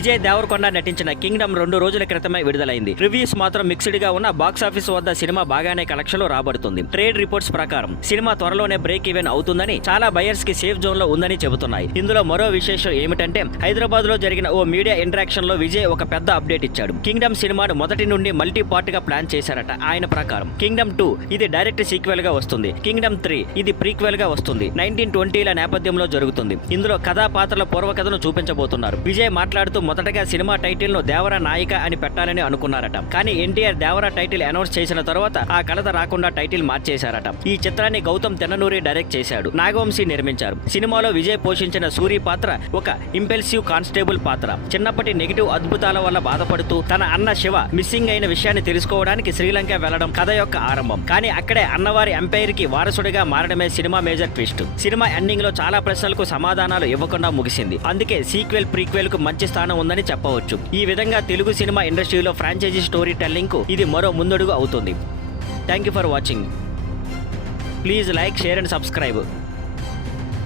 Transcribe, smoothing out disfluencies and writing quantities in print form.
విజయ్ దేవరకొండ నటించిన కింగ్డమ్ 2 రోజుల క్రితమే విడుదలైంది. రివ్యూస్ మాత్రం మిక్స్డ్ గా ఉన్న బాక్సాఫీస్ వద్ద సినిమా బాగానే కలెక్షన్లు రాబడుతుంది. ట్రేడ్ రిపోర్ట్స్ ప్రకారం సినిమా త్వరలోనే బ్రేక్ ఈవెన్ అవుతుందని, చాలా బయర్స్ కి సేఫ్ జోన్ లో ఉందని చెబుతున్నాయి. ఇందులో మరో విశేషం ఏమిటంటే హైదరాబాద్ లో జరిగిన ఓ మీడియా ఇంటరాక్షన్ లో విజయ్ ఒక పెద్ద అప్డేట్ ఇచ్చాడు. కింగ్డమ్ సినిమాను మొదటి నుండి మల్టీ పార్ట్ గా ప్లాన్ చేశారట. ఆయన ప్రకారం కింగ్డమ్ 2 ఇది డైరెక్ట్ సీక్వెల్ గా వస్తుంది. కింగ్డమ్ 3 ఇది ప్రీక్వెల్ గా వస్తుంది. 1920ల నేపథ్యంలో జరుగుతుంది. ఇందులో కథా పాత్రల పూర్వకథను చూపించబోతున్నారు. విజయ్ మాట్లాడుతూ మొదటగా సినిమా టైటిల్ ను దేవర నాయిక అని పెట్టాలని అనుకున్నారట. కానీ ఎన్టీఆర్ దేవర టైటిల్ అనౌన్స్ చేసిన తర్వాత ఆ కలత రాకుండా టైటిల్ మార్చేశారట. ఈ చిత్రాన్ని గౌతమ్ తెన్ననూరి డైరెక్ట్ చేశాడు. నాగవంశీ నిర్మించారు. సినిమాలో విజయ్ పోషించిన సూరి పాత్ర ఒక ఇంపెల్సివ్ కానిస్టేబుల్ పాత్ర. చిన్నప్పటి నెగిటివ్ అద్భుతాల వల్ల బాధపడుతూ తన అన్న శివ మిస్సింగ్ అయిన విషయాన్ని తెలుసుకోవడానికి శ్రీలంక వెళ్లడం కథ యొక్క ఆరంభం. కానీ అక్కడే అన్నవారి ఎంపైర్ కి వారసుడిగా మారడమే సినిమా మేజర్ ట్విస్ట్. సినిమా ఎండింగ్ లో చాలా ప్రశ్నలకు సమాధానాలు ఇవ్వకుండా ముగిసింది. అందుకే సీక్వెల్ ప్రీక్వెల్ కు మంచి స్థానం ఉందని చెప్పవచ్చు. ఈ విధంగా తెలుగు సినిమా ఇండస్ట్రీలో ఫ్రాంచైజీ స్టోరీ టెల్లింగ్ కు ఇది మరో ముందడుగు అవుతుంది. Thank you for watching. Please like, share and subscribe.